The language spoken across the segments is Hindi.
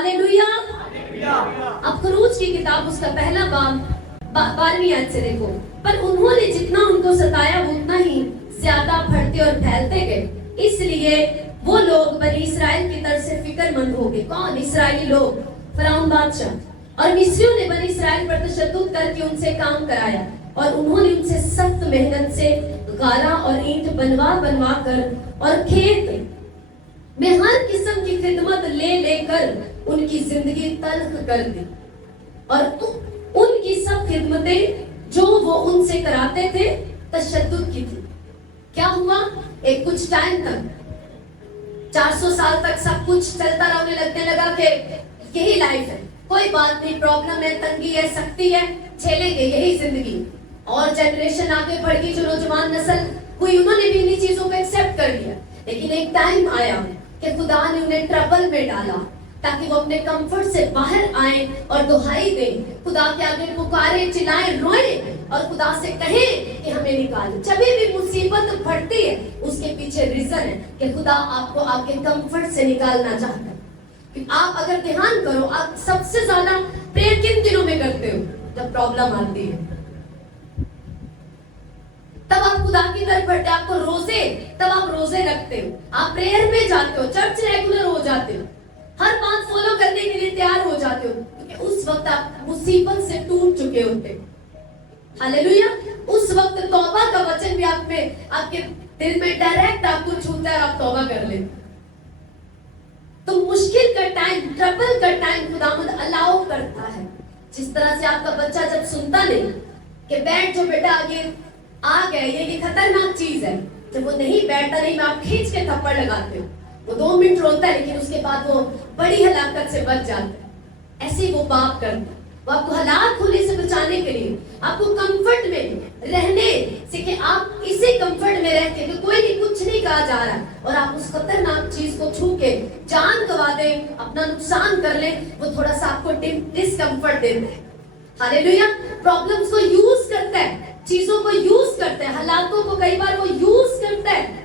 हालेलुया। अब खरूज की किताब उसका पहला बाब 12वीं आयत से देखो, पर उन्होंने जितना उनको सताया वो उतना ही ज्यादा बढ़ते और फैलते गए, इसलिए वो लोग बनी इस्राएल की तरफ से फिक्रमंद हो गए। कौन? इस्राएली लोग, फराउन बादशाह। और मिस्रियों ने बनी इस्राएल पर तशद्दुद करके उनसे काम कराया और उन्होंने उनसे सख्त मेहनत से गारा और ईंट बनवा बनवा कर और खेत में हर किस्म की खिदमत ले लेकर उनकी जिंदगी तल्ख कर दी। और उनकी सब खिदमतें जो वो उनसे कराते थे तशद्दुद की थी। क्या हुआ? एक कुछ टाइम तक 400 साल तक सब कुछ चलता रहा, उन्हें लगने लगा कि यही लाइफ है, कोई बात नहीं, प्रॉब्लम है, तंगी है, सख्ती है, झेलेंगे, यही जिंदगी। और जनरेशन आगे बढ़ गई, जो नौजवान नस्ल हुई उन्होंने भी इन्हीं चीजों को एक्सेप्ट कर लिया। लेकिन एक टाइम आया कि खुदा ने उन्हें ट्रबल में डाला ताकि वो अपने कंफर्ट से बाहर आए और दुहाई दें, खुदा के आगे पुकारे, चिल्लाएं, रोएं और खुदा से कहें कि हमें निकाल। जब भी मुसीबत बढ़ती है उसके पीछे रीजन है कि खुदा आपको आपके कंफर्ट से निकालना चाहता है। आप अगर ध्यान करो, आप सबसे ज्यादा प्रेयर किन दिनों में करते हो? जब प्रॉब्लम आती है तब आप खुदा की तरफ बढ़ते, आपको रोजे, तब आप रोजे रखते हो, आप प्रेयर में जाते हो, चर्च रेगुलर हो जाते हो, हर बात फॉलो करने के लिए तैयार हो जाते हो, क्योंकि उस वक्त आप मुसीबत से टूट चुके होते। हालेलुया। उस वक्त तौबा का वचन भी आप में, आपके दिल में डायरेक्ट आपको छूता है और आप तौबा कर लेते। तो मुश्किल का टाइम, ट्रबल का टाइम खुदावंद अलाउ करता है। जिस तरह से आपका बच्चा जब सुनता नहीं कि बैठ जो बेटा, आगे आ गए, ये खतरनाक चीज है, जब वो नहीं बैठता, नहीं मैं आप खींच के थप्पड़ लगाते हो, वो 2 मिनट रोता है लेकिन उसके बाद वो बड़ी हलाकत से बच जाता है। ऐसे ही वो बाप करता है, वो आपको हलाक होने से बचाने के लिए, आपको कंफर्ट में रहने से, कि आप इसी कंफर्ट में रहते कि कोई नहीं, कुछ नहीं कहा जा रहा, और आप उस खतरनाक चीज को छू के जान गवा दें, अपना नुकसान कर लें, वो थोड़ा सा आपको डिस्कंफर्ट देता है। हालेलुया। प्रॉब्लम्स को यूज करता है, चीजों को यूज करता है, हालातों को कई बार वो यूज करता है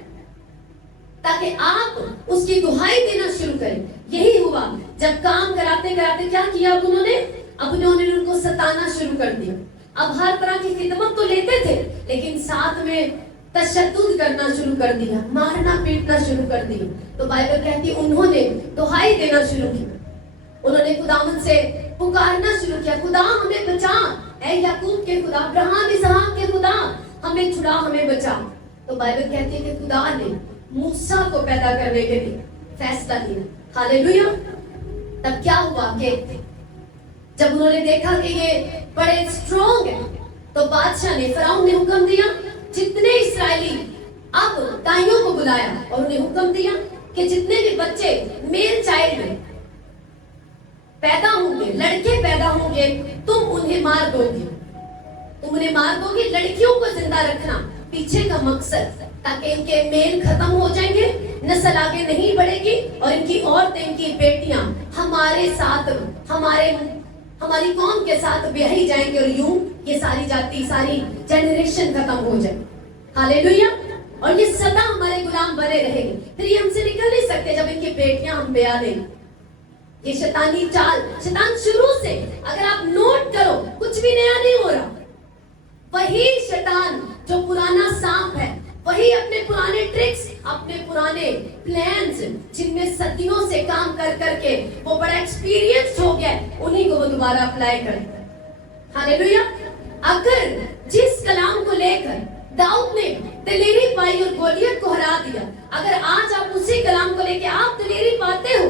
ताकि आप उसकी दुहाई देना शुरू करें। यही हुआ जब काम कराते कराते क्या किया अब उन्होंने? अब उन्होंने उनको सताना शुरू कर दिया। अब हर तरह की खिदमत तो लेते थे लेकिन साथ में तशद्दुद करना शुरू कर दिया, मारना पीटना शुरू कर दिया। तो बाइबल कहती है उन्होंने दुहाई देना शुरू किया, उन्होंने खुदावंद से पुकारना शुरू किया, खुदा हमें बचा, ऐ याकूब के खुदा, अब्राहम इसहाक के खुदा, हमें छुड़ा, हमें बचा। तो बाइबल कहती है कि खुदा ने मूसा को पैदा करने के लिए फैसला लिया। हालेलुया। तब क्या हुआ कि जब उन्होंने देखा कि ये बड़े स्ट्रॉन्ग है, तो बादशाह ने, फराउन ने हुक्म दिया, जितने इस्राएली, अब दाइयों को बुलाया और उन्हें हुक्म दिया कि जितने भी बच्चे मेल चाइल्ड पैदा होंगे, लड़के पैदा होंगे, तुम उन्हें मार दोगे, तुम उन्हें मार दोगे। लड़कियों को जिंदा रखना पीछे का मकसद, ताकि इनके मेल खत्म हो जाएंगे, नस्ल आगे नहीं बढ़ेगी और इनकी औरतें, इनकी बेटियां हमारे साथ, हमारी कौम के साथ ब्याही जाएंगे और यूं ये सारी जाति, सारी जनरेशन खत्म हो जाए। हालेलुया। और ये सदा हमारे गुलाम बने रहेंगे, फिर ये हमसे निकल नहीं सकते जब इनकी बेटियां हम ब्याह दें। ये शैतानी चाल, शैतान शुरू से, अगर आप नोट करो, कुछ भी नया नहीं हो रहा। वही शैतान जो पुराना सांप है, वही अपने पुराने ट्रिक्स, अपने पुराने प्लान्स, जिनमें सदियों से काम कर करके वो बड़ा एक्सपीरियंस हो गया, उन्हीं को वो दोबारा अप्लाई करता है। हालेलुया। अगर जिस कलाम को लेकर दाऊद ने दलेरी पाई और गोलियत को हरा दिया, अगर आज आप उसी कलाम को लेकर आप दलेरी पाते हो,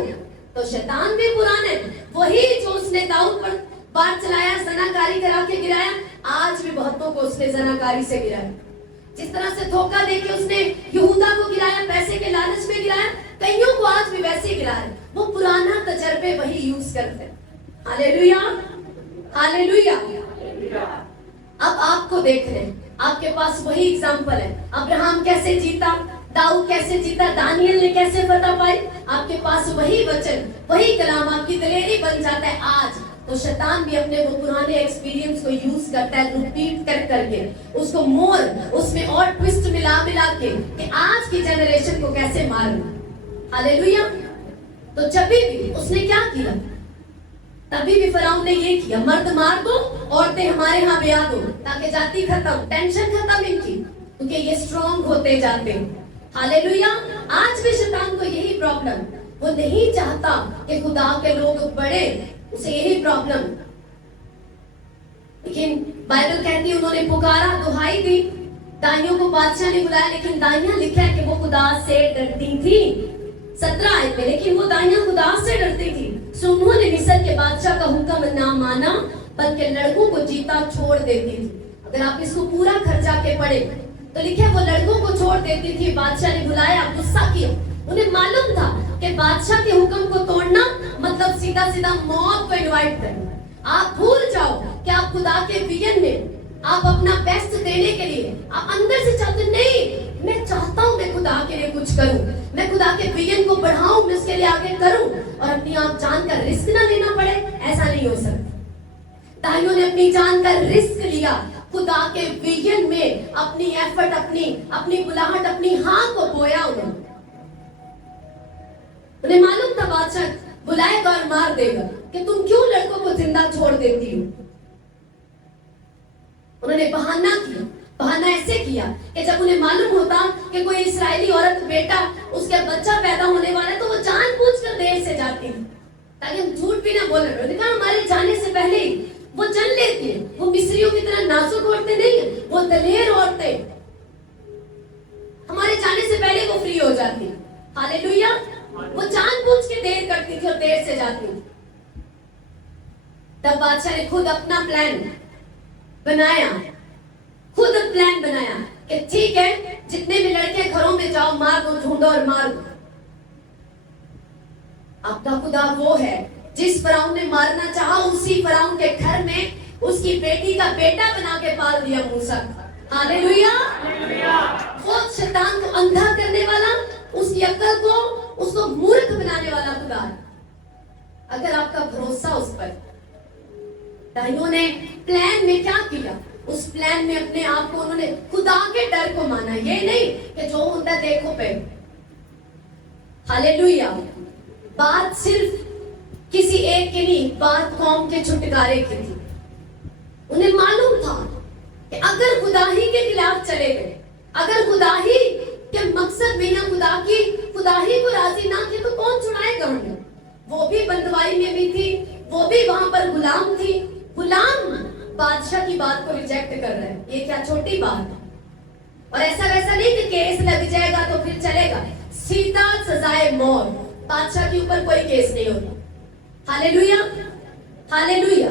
तो शैतान भी पुराना है। वही जो उसने दाऊद पर बात चलाया, जनाकारी करा के गिराया, आज भी बहुतों को उसने जनाकारी से गिराया। जिस तरह से धोखा देके उसने यहूदा को गिराया, पैसे के लालच में गिराया, कईयों को आज भी वैसे ही गिराया। वो पुराना तजर्बे वही यूज करते हैं। हालेलुया। हालेलुया। अब आपको देख रहे हैं, आपके पास वही एग्जाम्पल है। अब्राहम कैसे जीता, दाऊद कैसे जीता, दानियल ने कैसे फतह पाई, आपके पास वही वचन, वही कलाम आपकी दलेरी बन जाता है आज। तो शैतान भी अपने वो पुराने एक्सपीरियंस को यूज करता है, रिपीट कर करके उसको मोर, उसमें और ट्विस्ट मिला मिला के कि आज की जनरेशन को कैसे मारना। हालेलुया। तो जब भी उसने क्या किया, तभी भी फिरौन ने ये किया, मर्द मार दो, औरतें हमारे यहाँ ब्याह दो, ताकि जाति खत्म, टेंशन खत्म इनकी, क्योंकि ये स्ट्रॉन्ग होते जाते हैं। हालेलुया। आज भी शैतान को यही प्रॉब्लम, वो नहीं चाहता कि खुदा के लोग बढ़े, उसे यही प्रॉब्लम। लेकिन बाइबल कहती है उन्होंने पुकारा, दुहाई दी, दाइयों को बादशाह ने बुलाया, लेकिन दाइयां लिखा है कि वो खुदा से डरती थी। 17 आयत में, लेकिन वो दाइयां खुदा से डरती थी, सो उन्होंने मिस्र के बादशाह का हुक्म ना माना, बल्कि लड़कों को जीता छोड़ देती थी। अगर आप इसको पूरा खर्चा के पढ़े तो लिखे वो लड़कों को छोड़ देती थी। बादशाह ने बुलाया, गुस्सा किया, उन्हें मालूम था कि बादशाह के हुक्म को तोड़ना मतलब सीधा सीधा मौत को इनवाइट करना। आप भूल जाओ कि आप खुदा के विजन में आप अपना बेस्ट देने के लिए आप अंदर से चाहते नहीं, मैं चाहता हूं मैं खुदा के लिए कुछ करूं, मैं खुदा के विजन को बढ़ाऊं, मैं उसके लिए आगे करूं और अपनी आप जान का रिस्क ना लेना पड़े, ऐसा नहीं हो सकता। दाइयों ने अपनी जान का रिस्क लिया, खुदा के विजन में अपनी एफर्ट, अपनी बुलाहट, अपनी हाँ को बोया। उन्हें मालूम था बादशाह बुलाएगा और मार देगा कि तुम क्यों लड़कों को जिंदा छोड़ देती हो। उन्होंने बहाना किया, बहाना ऐसे किया कि जब उन्हें मालूम होता कि कोई इस्राएली औरत बेटा उसका बच्चा पैदा होने वाला है तो वो जानबूझकर देर से जाती है ताकि हम झूठ भी ना बोले। उन्होंने कहा हमारे जाने से पहले ही वो चल लेती है, वो मिस्रियों की तरह नाजुक औरतें नहीं है, वो दलेर औरतें, हमारे जाने से पहले वो फ्री हो जाती है। हालेलुया। वो जानबूझ के देर करती थी और देर से जाती थी। तब बादशाह ने खुद अपना प्लान बनाया, खुद प्लान बनाया कि ठीक है जितने भी लड़के घरों में जाओ, मार दो, ढूंढो और मार दो। आपका खुदा वो है जिस फराउन ने मारना चाहा उसी फराउन के घर में उसकी बेटी का बेटा बना के पाल दिया मूसा। हालेलुया। वो शैतान को अंधा करने वाला, उसकी अक्ल को उसको मूर्ख बनाने वाला खुदा है। अगर आपका भरोसा उस पर, दाइयों ने प्लान में क्या किया, उस प्लान में अपने आप को उन्होंने खुदा के डर को माना, ये नहीं कि जो होता देखो पे। हालेलुया। बात सिर्फ किसी एक की नहीं, बात कौम के छुटकारे की थी। उन्हें मालूम था कि अगर खुदा ही के खिलाफ चले गए, अगर खुदा ही के मकसद में या खुदा ही को राजी ना किया तो कौन छुड़ाएगा उन्हें। वो भी बंदवाई में भी थी, वो भी वहां पर गुलाम थी। गुलाम बादशाह की बात को रिजेक्ट कर रहे हैं, ये क्या छोटी बात है। और ऐसा वैसा नहीं कि केस लग जाएगा तो फिर चलेगा, सीधा सजाए मौत। बादशाह के ऊपर कोई केस नहीं होता। Hallelujah, hallelujah.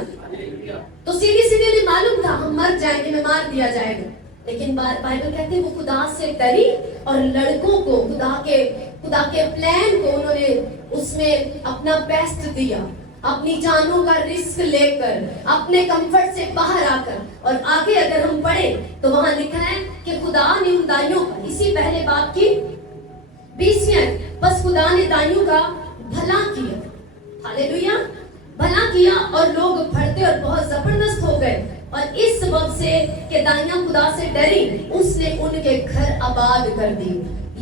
तो सीधी सीधी उन्हें मालूम था हम मर जाएंगे, हमें मार दिया जाएगा। लेकिन बाइबल कहती है वो खुदा से डरी और लड़कों को खुदा के प्लान को उन्होंने उसमें अपना बेस्ट दिया, अपनी जानों का रिस्क लेकर, अपने कंफर्ट से बाहर आकर। और आगे अगर हम पढ़े तो वहां लिखा है कि खुदा ने उन दाइयों का, इसी पहले बात की 20 बस खुदा ने दाइयों का भला किया। हालेलुया। भला किया और लोग बढ़ते और बहुत जबरदस्त हो गए। और इस सबब से कि दाइयां खुदा से डरी, उसने उनके घर आबाद कर दी।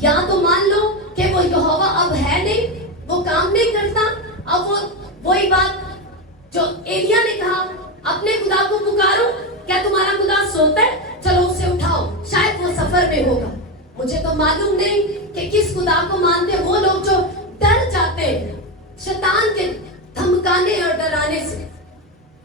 या तो मान लो कि वो यहोवा अब है नहीं, वो काम नहीं करता। अब वो वही बात जो एलिया ने कहा, अपने खुदा को पुकारो, क्या तुम्हारा खुदा सोता है, चलो उसे उठाओ, शायद वो सफर में होगा। मुझे तो मालूम नहीं कि किस खुदा को मानते वो लोग जो डर जाते हैं शैतान के धमकाने और डराने से।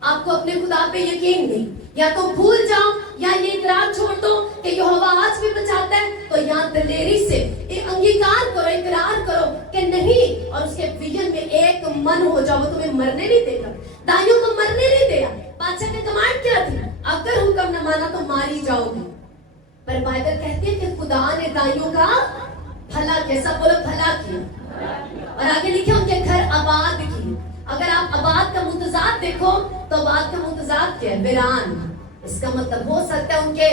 आपको अपने खुदा पे यकीन नहीं, या तो भूल जाओ या ये इकरार छोड़ दो कि यहोवा आज भी बचाता है, तो यहाँ दिलेरी से एक अंगीकार करो, इकरार करो कि नहीं, और उसके विजन में एक मन हो जाओ। वो तुम्हें मरने नहीं देगा, दाइयों को मरने नहीं दिया। बादशाह का कमांड क्या थी, अगर हुक्म न माना तो मारी जाओगे। पर बाइबल कहती है कि खुदा ने दाइयों का भला किया, सब बोलो भला किया। और आगे लिखे उनके घर आबाद किए। अगर आप आबाद का मुतजाद देखो तो आबाद का मुतजाद क्या है, वीरान। इसका मतलब हो सकता है उनके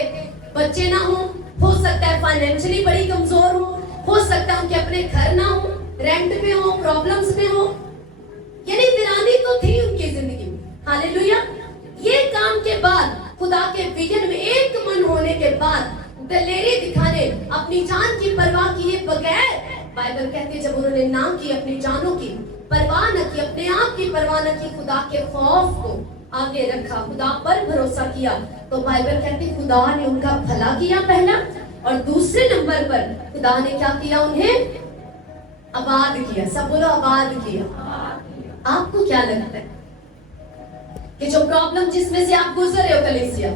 बच्चे ना हो सकता है फाइनेंशियली बड़ी कमजोर हो सकता है उनके अपने घर ना हो, रेंट पे हो, प्रॉब्लम्स में हो, यानी वीरानी तो थी उनकी जिंदगी में। हालेलुया। ये काम के बाद खुदा के विजन में एक मन होने के बाद दलेरी दिखाने, अपनी जान की परवाह किए बगैर, बाइबल कहती है जब उन्होंने ना की अपनी जानों की, परवाह न की, अपने आप की परवाह न की, खुदा के खौफ को आगे रखा, खुदा पर भरोसा किया, तो बाइबल कहती खुदा ने उनका भला किया पहला, और दूसरे नंबर पर खुदा ने क्या किया, उन्हें आबाद किया। सब बोलो आबाद किया। आपको क्या लगता है कि जो प्रॉब्लम जिसमें से आप गुजर रहे हो कलीसिया,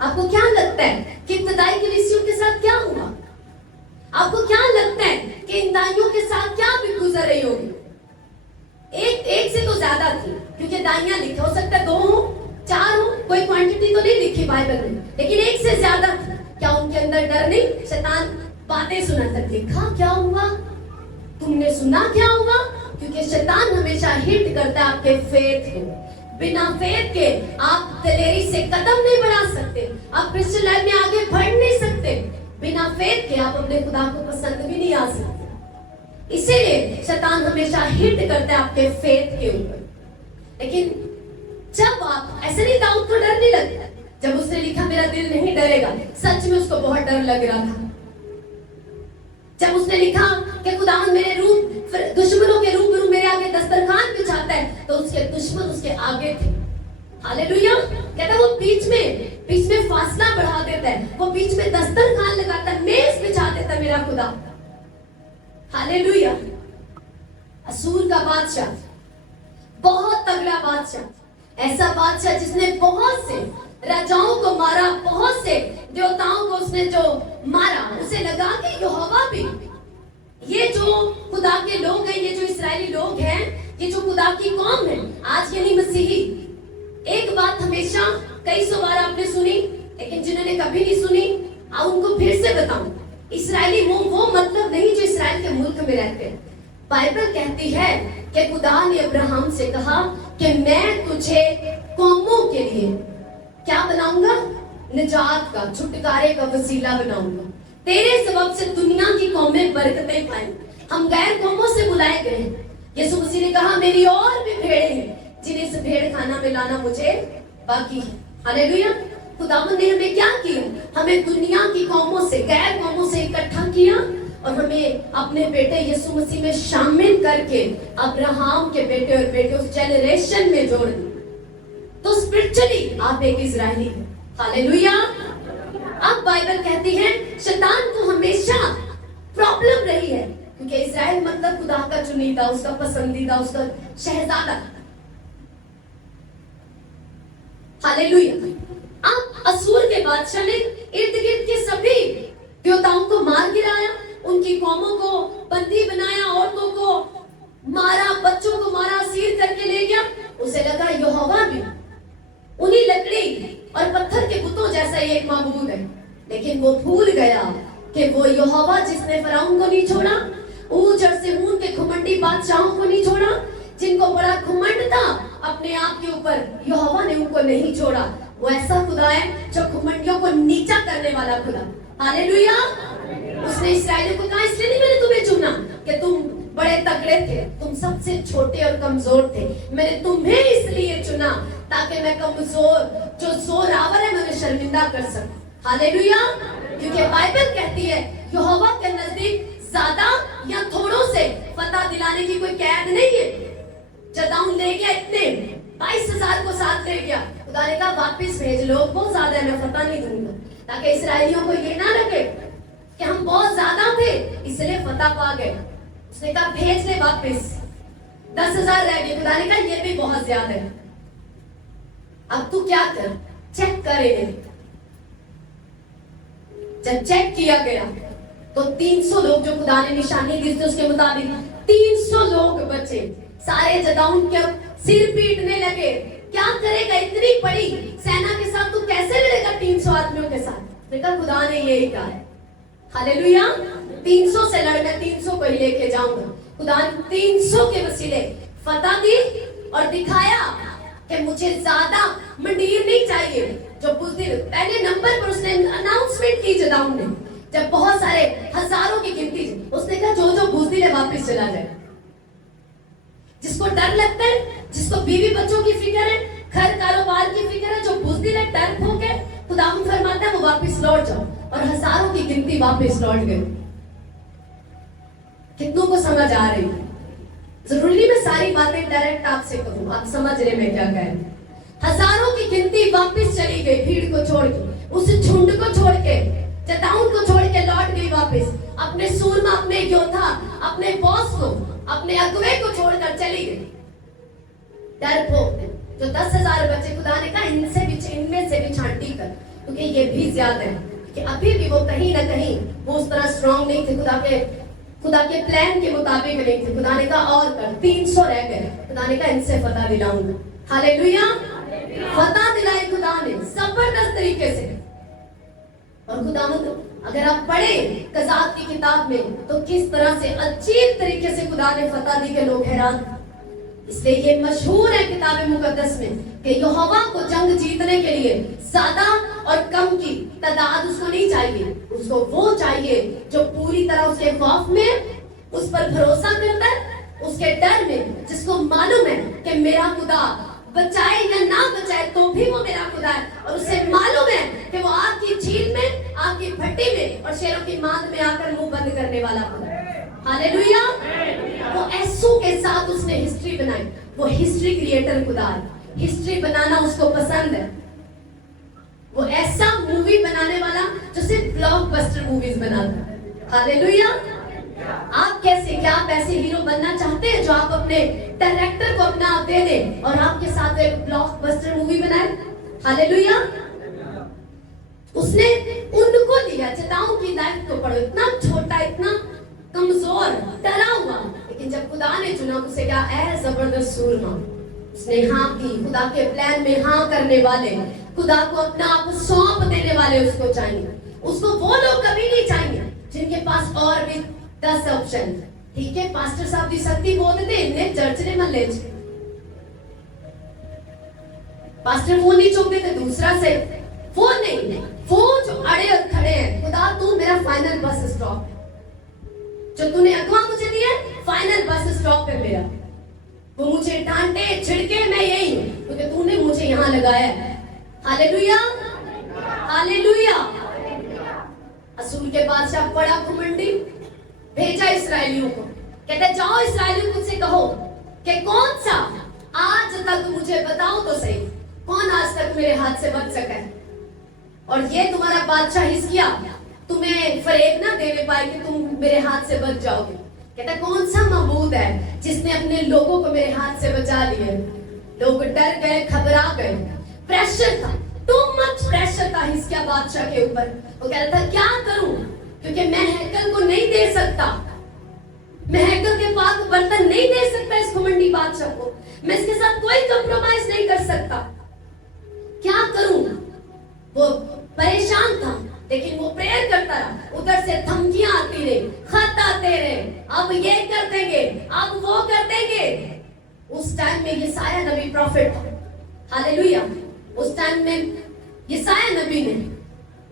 आपको क्या लगता है कि इब्तदाई कलीसियों के साथ क्या हुआ? आपको क्या लगता है कि इन दाइयों के साथ क्या भी गुजर रही होगी? एक से तो ज्यादा थी, क्योंकि दाइयां लिखे, हो सकता है 2 हो 4 हो, कोई क्वांटिटी तो नहीं लिखी बाइबल में, लेकिन एक से ज्यादा थी। क्या उनके अंदर डर नहीं? शैतान बातें सुनाता, देखा क्या हुआ, तुमने सुना क्या हुआ? क्योंकि शैतान हमेशा हिट करता है आपके फेथ को। बिना फेथ के आप दिलेरी से कदम नहीं बढ़ा सकते, आप क्रिश्चियन लाइफ में आगे बढ़ नहीं सकते। बिना फेथ के आप अपने खुदा को पसंद भी नहीं आ सकते। इसीलिए शैतान हमेशा हिट करता है आपके फेथ के ऊपर। लेकिन जब आप ऐसे नहीं, दाऊद को डर नहीं लगता। जब उसने लिखा मेरा दिल नहीं डरेगा, सच में उसको बहुत डर लग रहा था। जब उसने लिखा कि खुदावंद मेरे दुश्मनों के रूबरू मेरे आगे दस्तरखान बिछाता है, तो उसके दुश्मन उसके आगे थे। हालेलुया। कहता वो बीच में फासला बढ़ा देता है, वो बीच में दस्तरखान लगाता है, मेज बिछा देता है मेरा खुदा। हालेलुया। असूर का बादशाह, बहुत तगड़ा बादशाह, ऐसा बादशाह जिसने बहुत से राजाओं को मारा, बहुत से देवताओं को उसने जो मारा, उसे लगा कि यहोवा भी, ये जो खुदा के लोग हैं, ये जो इस्राएली लोग हैं, ये जो खुदा की कौम है, आज के नहीं मसीही, एक बात हमेशा कई सौ बार आपने सुनी, लेकिन जिन्होंने कभी नहीं सुनी, उनको फिर से बताऊं, इस्राएली वो मतलब नहीं जो इस्राएल के मुल्क में रहते हैं। बाइबल कहती है कि खुदा ने अब्राहम से कहा कि मैं तुझे कौमों के लिए क्या बनाऊंगा? निजात का, छुटकारे का वसीला बनाऊंगा। तेरे सबब से दुनिया की कौमें बरकतें पाएंगी। हम गैर कौमों से बुलाए गए हैं। यीशु मसीह ने कहा मेरी और भी भेड़ें हैं, जिन्हें इस भेड़ खाना में लाना मुझे बाकी है। हालेलुया। खुदावंद ने हमें क्या किया? हमें दुनिया की कौमों से, गैर कौमों से इकट्ठा किया और हमें अपने बेटे यीशु मसीह में शामिल करके अब्राहम के बेटे और बेटे उस जेनरेशन में जोड़ दिया। तो स्पिरिचुअली आप एक इजरायली हैं। हालेलुया। अब बाइबल कहती है शैतान को हमेशा प्रॉब्लम रही है, क्योंकि इजराइल मतलब खुदा का चुनीदा, उसका पसंदीदा, उसका शहजादा। हालेलुया। अब असूर के बादशाह ने इर्द गिर्द के सभी देवताओं को मार गिराया, उनकी कौमों को बंदी बनाया, औरतों को मारा, बच्चों को मारा, असीर करके ले गया। उसे लगा यहोवा भी उन्हीं लकड़ी और पत्थर के बुतों जैसा एक माबूद है, लेकिन वो भूल गया कि वो यहोवा जिसने फराउन को नहीं छोड़ा, ऊज और सिमून के घुमंडी बादशाहों को नहीं छोड़ा, जिनको बड़ा घुमंड था अपने आप के ऊपर, यहोवा ने उनको नहीं छोड़ा। वो ऐसा खुदा है जो घुमंडियों को नीचा करने वाला खुदा। हालेलुया। उसने इस्राएलियों को कहा इसलिए नहीं मैंने तुम्हें चुना कि तुम बड़े तगड़े थे, तुम सबसे छोटे और कमजोर थे, मैंने तुम्हें इसलिए चुना ताकि मैं कमजोर जो जोरावर है मैं शर्मिंदा कर सकूं। हालेलुया। क्योंकि बाइबल कहती है यहोवा के नजदीक ज्यादा या थोड़ों से फतह दिलाने की कोई कैद नहीं है। जदाऊन ले गया इतने 22,000 को साथ ले गया, खुदा ने कहा वापिस भेज लो, बहुत ज्यादा है, मैं फतह नहीं दूंगा, ताकि इसराइलियों को ये ना लगे कि हम बहुत ज्यादा थे इसलिए फतह पा गए। उसने कहा भेज ले वापिस, 10,000 रह गए। खुदा ने कहा ये भी बहुत ज्यादा है, अब तू क्या कर, चेक कर इन्हें। जब चेक किया गया तो 300 लोग जो खुदा ने निशानी दी थी उसके मुताबिक 300 लोग बचे। सारे जदाऊन के सिर पीटने लगे, क्या करेगा इतनी बड़ी सेना के साथ, तू कैसे लड़ेगा 300 आदमियों के साथ? देखा खुदा ने यही कहा है। हालेलुया। 300 से लड़ना, 300 को ही लेके जाऊंगा। खुदा ने 300 के वसीले फतह दी और दिखाया कि मुझे ज्यादा मंडीर नहीं चाहिए। जो बुज़दिल पहले नंबर पर उसने अनाउंसमेंट की जदाऊन ने, जब बहुत सारे हजारों की गिनती, उसने कहा जो जो बुज़दिल है वापस चला जाए। जिसको डर लगता है, जिसको बीवी बच्चों की फिक्र है, घर कारोबार की फिक्र है, जो बुज़दिल है, डर भूख है, खुदावंद फरमाता है वो वापस लौट जाओ। और हजारों की गिनती वापस लौट गई। कितनों को समझ आ रही है? जरूरी नहीं मैं सारी बातें डायरेक्ट आपसे कहूं, आप समझ रहे मैं क्या कह रही हूं। हजारों की गिनती वापस चली गई भीड़ को छोड़ के, उस झुंड को छोड़ के, चट्टान को छोड़ के लौट गई वापस। अपने सूरमा, अपने योद्धा, अपने बॉस को, अपने अगुवे को छोड़कर चली गई। डरपोक जो 10,000 बच्चे, खुदा ने कहा इनमें से भी छांटी कर, क्योंकि ये भी ज्यादा है कि अभी भी वो कहीं ना कहीं वो उस तरह स्ट्रांग नहीं थे, खुदा के प्लान के मुताबिक नहीं थे। खुदा ने कहा और कर, 300 रह गए। खुदा ने कहा इनसे फतह दिलाऊंगा। हालेलुया, फतह दिलाई खुदा ने जबरदस्त तरीके से। और खुदा अगर आप पढ़े कज़ात की किताब में तो किस तरह से अजीब तरीके से खुदा ने फतह दी के लोग हैरान। इसलिए ये मशहूर है किताब मुकद्दस में कि यहोवा को जंग जीतने के लिए ज्यादा और कम की तादाद उसको नहीं चाहिए, उसको वो चाहिए जो पूरी तरह उसके खौफ में उस पर भरोसा करता है, उसके डर में, जिसको मालूम है कि मेरा खुदा बचाए या ना बचाए तो भी वो मेरा खुदा है, और उसे मालूम है कि वो आग की झील में, आग की भट्टी में और शेरों की मांद में आकर मुंह बंद करने वाला खुदा है। हालेलुया। वो ऐसू के साथ उसने हिस्ट्री बनाई। वो हिस्ट्री क्रिएटर खुदा है, हिस्ट्री बनाना उसको पसंद है। वो ऐसा मूवी बनाने वाला जो सिर्फ ब्लॉकबस्टर मूवीज बनाता है। हालेलुया। आप कैसे, क्या आप ऐसे हीरो बनना चाहते हैं जो आप अपने डायरेक्टर को अपना आप दे दें और आपके साथ एक ब्लॉकबस्टर मूवी बनाए? हालेलुया। उसने उनको दिया, चटाओं की लाइफ को पढ़ो, इतना छोटा, इतना कमजोर, डरा हुआ, लेकिन जब खुदा ने चुना उसे क्या है, जबरदस्त सूरमा। उसने हाँ की, खुदा के प्लान में हाँ करने वाले, खुदा को अपना आप सौंप देने वाले उसको चाहिए। उसको वो लोग कभी नहीं चाहिए जिनके पास और भी 10 ऑप्शन। ठीक है, पास्टर साहब की शक्ति बोलते इन्हें चर्च ने मल्ले पास्टर फोन नहीं चौंकते थे, दूसरा से वो नहीं, वो जो अड़े और खड़े हैं, खुदा तू मेरा फाइनल बस स्टॉप, जो तूने अगवा मुझे दिया फाइनल बस स्टॉप पे मेरा, वो मुझे डांटे छिड़के मैं यही हूं क्योंकि तूने मुझे यहाँ लगाया है। Hallelujah, hallelujah. असूर के बादशाह बड़ा घमंडी, भेजा इसराइलियों को, कहते जाओ इसराइलियों को से कहो कि कौन सा आज तक मुझे बताओ तो सही, कौन आज तक मेरे हाथ से बच सका है, और ये तुम्हारा बादशाह हिजकिय्याह तुम्हें फरेब ना देने पाए कि तुम मेरे हाथ से बच जाओगे। कहता कौन सा महबूद है जिसने अपने लोगों को मेरे हाथ से बचा लिया। लोग डर गए, घबरा गए, प्रेशर था, टू मच प्रेशर था हिजकिय्याह बादशाह के ऊपर। वो कह रहा था क्या करूं, क्योंकि मैं हैकल को नहीं दे सकता, मैं हैकल के पाक बर्तन नहीं दे सकता इस घमंडी बादशाह को, मैं इसके साथ कोई कंप्रोमाइज नहीं कर सकता, क्या करूं। वो परेशान था, लेकिन वो प्रेयर करता रहा। उधर से धमकियां आती रही, खत आते रहे, अब ये कर देंगे, अब वो कर देंगे। उस टाइम में यशायाह नबी प्रॉफिट, हालेलुया, उस टाइम में यशायाह नबी ने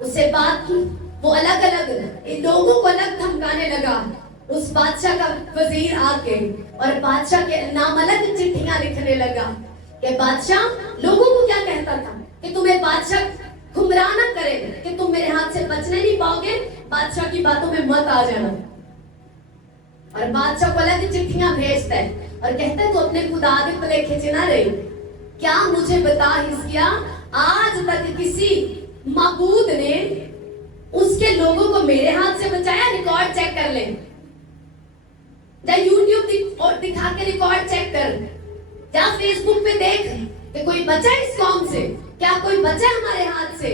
उससे बात की। वो अलग अलग इन लोगों को अलग धमकाने लगा। उस बादशाह का वजीर आके और बादशाह के नाम अलग चिट्ठियां लिखने लगा कि बादशाह लोगों को क्या कहता था कि तुम्हें बादशाह गुमराह न करे कि तुम मेरे हाथ से बचने नहीं पाओगे, बादशाह की बातों में मत आ जाना। और बादशाह को अलग चिट्ठियां भेजता है और कहता है तो अपने खुदा के पले खींचे ना रही। क्या मुझे बता हिजकिय्याह, आज तक किसी माबूद ने उसके लोगों को मेरे हाथ से बचाया? रिकॉर्ड चेक कर ले, या यूट्यूब और दिखा के रिकॉर्ड चेक कर, या फेसबुक पे देख कि कोई बचा इस कौम से, क्या कोई बचा हमारे हाथ से?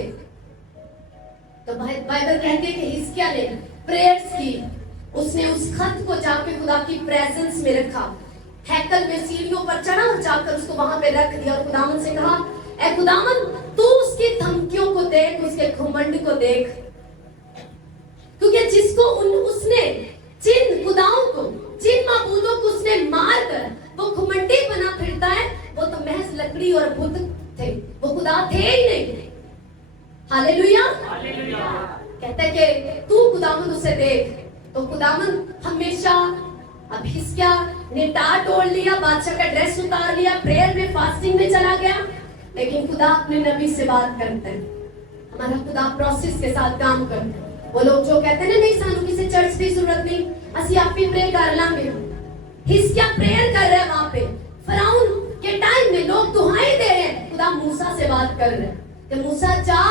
तो बाइबल कहती है कि हिजकिय्याह ने प्रेयर्स की, उसने उस खत को जाके खुदा की प्रेजेंस में रखा, हैकल में सीढ़ियों पर चढ़ा और जाकर उसको वहां पे रख दिया और खुदावन से कहा, ऐ खुदावन तू उसकी धमकियों को देख, उसके घमंड को देख, क्योंकि जिसको उसने जिन खुदाओं को, जिन माबूदों को उसने मार कर वो घमंडी बना फिरता है, वो तो महज लकड़ी और बुत थे, वो खुदा थे ही नहीं। हालेलुया, कहता है कि तू खुदावन उसे देख। तो खुदावन हमेशा, अब हिजकिय्याह ने टाट ओढ़ लिया, बादशाह का ड्रेस उतार लिया, प्रेयर में फास्टिंग में चला गया, लेकिन खुदा अपने नबी से बात करते हैं। हमारा खुदा प्रोसेस के साथ काम करता है। वो लोग जो कहते हैं ना नहीं सानू किसी चर्च की जरूरत नहीं, असि आप ही प्रे कर लांगे, हिजकिय्याह प्रेयर कर रहे हैं वहां पे, फिरौन के टाइम में लोग दुहाई दे रहे हैं, खुदा मूसा से बात कर रहे हैं कि मूसा जा,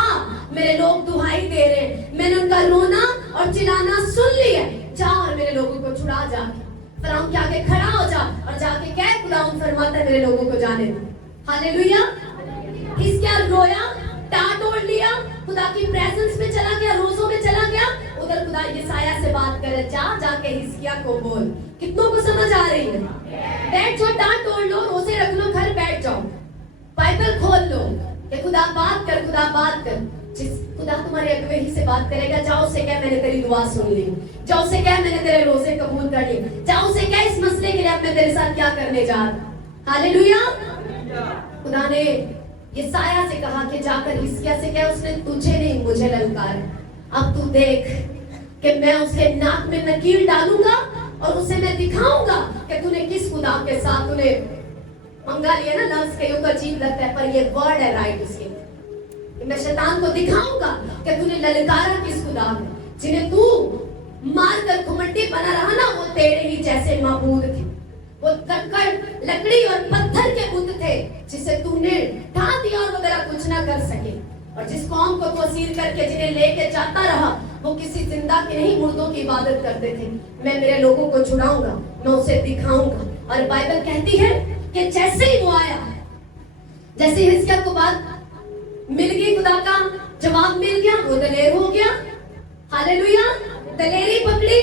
मेरे लोग दुहाई दे रहे हैं, मैंने उनका रोना और चिल्लाना सुन लिया, जा और मेरे लोगों को छुड़ा जाके। फिरौन के आगे खड़ा हो जा और जाके कह खुदा फरमाता है मेरे लोगों को जाने दो। हालेलुया। हिजकिय्याह रोया, डांट ओढ़ लिया, खुदा की प्रेजेंस में चला गया, रोजों में चला गया, उधर खुदा यशायाह से बात करे, जा जाके हिजकिय्याह को बोल। कितनों को समझ आ रही है? बैठ जाओ, डांट ओढ़ लो, रोजे रख लो, घर बैठ जाओ, बाइबल खोल लो कि खुदा बात कर, खुदा बात कर। जिस खुदा तुम्हारे अगुवे ही से बात करेगा, जाओ से क्या मैंने तेरी दुआ सुन ली, जाओ से क्या मैंने तेरे रोजे कबूल कर लिए, जाओ से क्या इस मसले के लिए अब मैं तेरे साथ क्या करने जा रहा। हालेलुया। खुदा ने यशायाह से कहा कि जाकर हिजकिय्याह से क्या, उसने तुझे नहीं मुझे ललकारा। अब तू देख कि मैं उसके नाक में नकील डालूंगा और उसे मैं दिखाऊंगा कि तूने किस खुदा के साथ तूने मंगा लिया ना। लफ्ज कईयों को अजीब लगता है पर ये वर्ड है राइट उसके। मैं शैतान को दिखाऊंगा कि तूने ललकारा किस खुदा में, जिन्हें तू मारकर घुमंडी बना रहा ना, वो तेरे ही जैसे माबूद थे, वो कंकड़ लकड़ी और पत्थर के बुत थे जिसे तूने ढा दिया और वो तेरा कुछ ना कर सके। और जिस कौम को तू असीर करके जिन्हें लेके जाता रहा, वो किसी जिंदा के नहीं मुर्दों की इबादत करते थे। मैं मेरे लोगों को छुड़ाऊंगा, मैं उसे दिखाऊंगा। और बाइबल कहती है कि जैसे ही वो आया, जैसे हिजकिय्याह को बात मिल गई, खुदा का जवाब मिल गया, वो दलेर हो गया। हालेलुया। दलेरी पकड़ी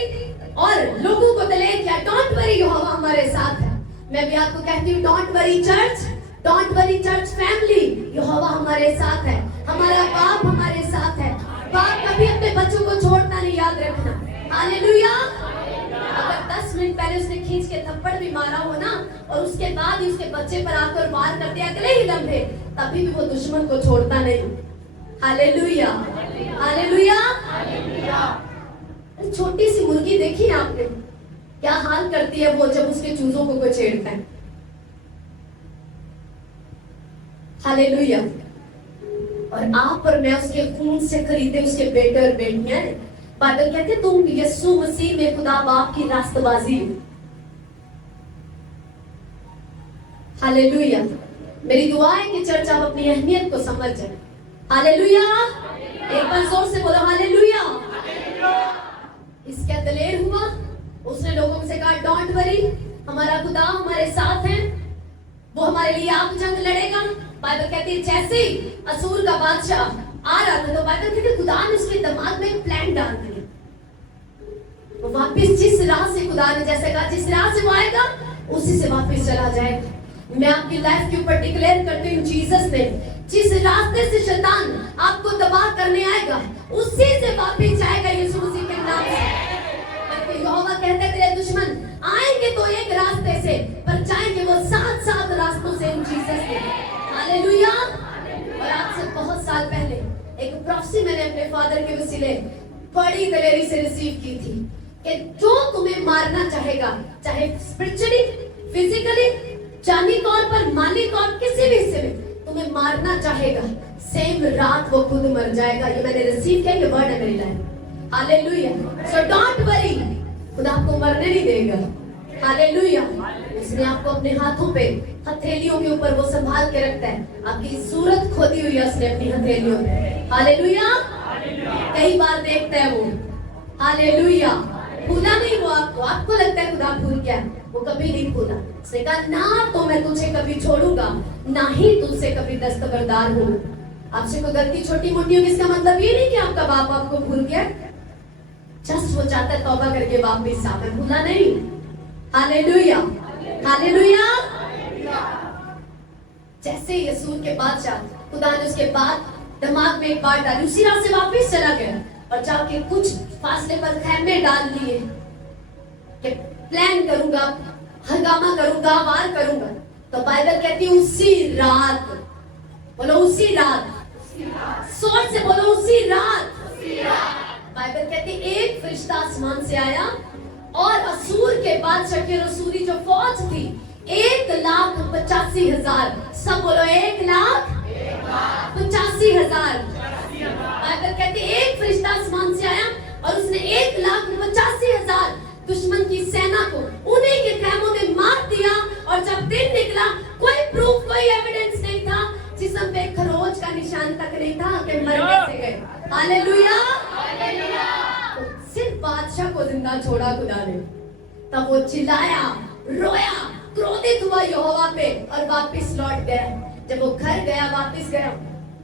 और लोगों को दलेर किया। डोंट वरी, यहोवा हमारे साथ है। मैं भी आपको कहती हूँ, don't worry church, don't worry church family, Jehovah हमारे साथ है, हमारा बाप हमारे साथ है। बाप कभी अपने बच्चों को छोड़ना नहीं, याद रखना। हालेलुया। अगर 10 मिनट पहले उसने खींच के थप्पड़ भी मारा हो ना, और उसके बाद ही उसके बच्चे पर आकर वार कर दिया अगले ही लम्हे, तभी भी वो दुश्मन को छोड़ता नहीं। Hallelujah, hallelujah. छोटी सी मुर्गी देखी आपने क्या हाल करती है वो जब उसके चूजों को कोई छेड़ता है। हालेलुया। और आप और मैं उसके खून से खरीदे उसके बेटे और बेटियां हैं। बाइबल कहते हैं तुम यीशु मसीह में खुदा बाप की रास्तबाजी। हालेलुया। मेरी दुआ है कि चर्च आप अपनी अहमियत को समझ जाए। हालेलुया। एक बार जोर से बोलो हालेलुया। इसका दलेर हुआ, उसने लोगों से कहा डोंट वरी, हमारा खुदा हमारे साथ है, वो हमारे लिए आप जंग लड़ेगा। बाइबल कहती है जैसे ही असूर का बादशाह आ रहा था, तो बाइबल कहती है खुदा ने उसके दिमाग में एक प्लान डाल दिया। वो वापस जिस राह से खुदा ने जैसे कहा, जिस राह से वो आएगा उसी से वापस चला जाएगा। मैं आपकी लाइफ के ऊपर डिक्लेयर करती हूँ जीसस ने, जिस रास्ते से शैतान आपको तबाह करने आएगा उसी से वापस जाएगा यीशु मसीह के नाम से। यहोवा कहते हैं तेरे दुश्मन आएंगे तो एक रास्ते से, पर जाएंगे वो 7 रास्तों से इन जीसस के। हालेलुया। और आज से बहुत साल पहले एक प्रोफेसी मैंने अपने फादर के वसीले बड़ी दलेरी से रिसीव की थी कि जो तुम्हें मारना चाहेगा, चाहे स्पिरिचुअली, फिजिकली, जानी तौर पर, माली तौर, किसी भी हिस्से में तुम्हें मारना चाहेगा, सेम रात वो खुद मर जाएगा। ये मैंने रिसीव किया, ये वर्ड है मेरी life. Hallelujah. So don't worry, खुदा आपको मरने नहीं देगा। हालेलुया। इसने आपको अपने हाथों पे, हथेलियों के ऊपर वो संभाल के रखता है। आपकी सूरत खोदी हुई है उसने अपनी हथेलियों में। हालेलुया। कई बार देखता है वो। हालेलुया। भूला नहीं वो आपको। आपको लगता है खुदा भूल गया, वो कभी नहीं भूला। उसने कहा ना तो मैं तुझे कभी छोड़ूंगा, ना ही तुझसे कभी दस्तबरदार हूँ। आपसे कोई गलती छोटी मोटी होगी, इसका मतलब ये नहीं कि आपका बाप आपको भूल गया। जस्ट वो चाहता है तौबा करके वापस आ, मैं भूला नहीं। Hallelujah, hallelujah. जैसे यसूर के बादशाह, खुदा ने उसके बाद दिमाग में एक बात डाली, उसी रात से वापस चला गया और जाके कुछ फासले पर खैमे डाल लिए कि प्लान करूंगा, हंगामा करूंगा, वार करूंगा। तो बाइबल कहती है उसी रात, बोलो उसी रात, सोच से बोलो उसी रात। बाइबल कहती है एक फरिश्ता आसमान से आया और असूर के बादशाह की रसूली जो फौज थी 1,85,000, सब बोलो 1,85,000। बाइबल कहती है एक फरिश्ता आसमान से आया और उसने 1,85,000 दुश्मन की सेना को उन्हीं के खैमों में और जब दिन निकला कोई प्रूफ, कोई एविडेंस नहीं था, जिस्म पे खरोच का निशान तक नहीं था कि मर कैसे गए। हालेलुया। तो सिर्फ बादशाह को जिंदा छोड़ा खुदा ने। तब वो चिल्लाया, रोया, क्रोधित हुआ यहोवा पे और वापस लौट गया। जब वो घर गया, वापस गया,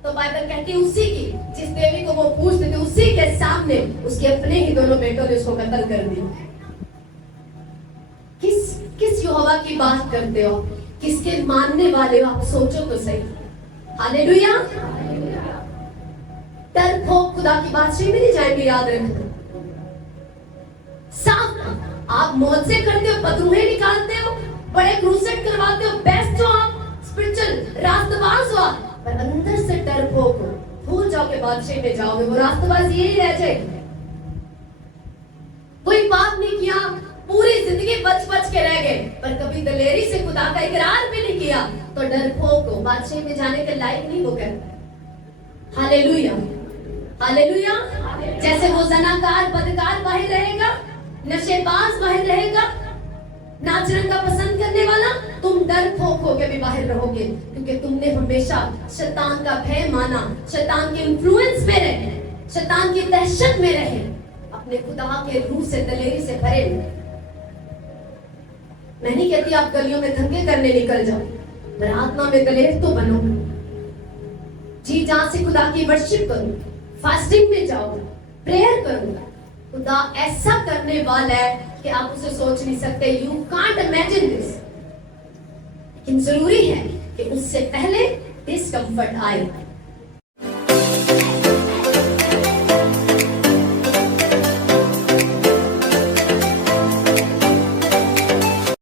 तो बाइबल कहती है उसी की जिस देवी को वो पूजते थे उसी के सामने उसके अपने ही दोनों बेटों ने उसको कत्ल कर दिया। किस यहोवा की बात करते हो, किसके मानने वाले हो, आप सोचो तो सही। हालेलुया। डरपोक खुदा की बात से भी नहीं जाएंगे, याद रखना। साफ आप मौत से करते हो, बदरूहें निकालते हो, बड़े क्रूसेड करवाते हो, बेस्ट हो आप, स्पिरिचुअल रास्तबाज हो, पर अंदर से डरपोक हो, भूल जाओ के बादशाह में जाओगे, वो रास्तबाज यही रह जाएगा। कोई पाप नहीं किया, पूरी जिंदगी बच के रह गए, पर कभी दलेरी से खुदा का इकरार भी नहीं किया, तो डरपोक हो, बादशाह में जाने के लायक नहीं वो कहता। Hallelujah, hallelujah. जैसे वो जनाकार, बदकार बाहर रहेगा, नशेबाज बाहर रहेगा, नाचरंगा पसंद करने वाला, तुम डरपोक होके भी बाहर रहोगे, क्योंकि तुमने हमेशा शैतान का भय माना, शैतान के इन्फ्लुएंस में रहे, शैतान की दहशत में रहे, अपने खुदा के रूह से, दलेरी से भरे। मैं नहीं कहती आप गलियों में धंधे करने निकल जाओ, पर आत्मा में दलेर तो बनो। जी जान से खुदा की वर्शिप करो, फास्टिंग में जाओ, प्रेयर करो। खुदा ऐसा करने वाला है कि आप उसे सोच नहीं सकते। You can't imagine this. लेकिन जरूरी है कि उससे पहले डिस्कम्फर्ट आए।